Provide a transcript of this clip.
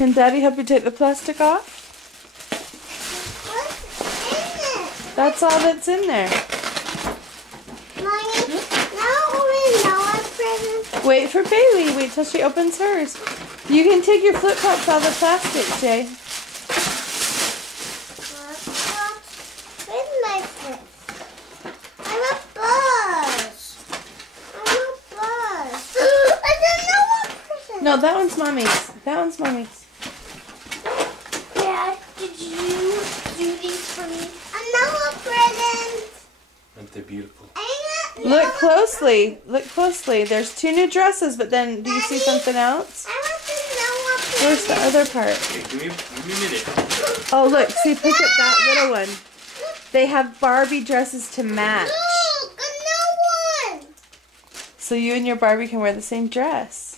Can Daddy help you take the plastic off? What's in it? That's all that's in there. Mommy, now we know our present. Wait for Bailey. Wait till she opens hers. You can take your flip flops out of the plastic, Jay. Where's my flip? I'm a buzz. I'm a buzz. I don't know what present. No, that one's Mommy's. That one's Mommy's. Dad, did you do these for me? Another present. Aren't they beautiful? Look closely. Look closely. There's 2 new dresses, but then do you see something else? I want to know what present. Where's the other part? Okay, give me a minute. Oh, look. See, pick up that little one. They have Barbie dresses to match. Look, a new one. So you and your Barbie can wear the same dress.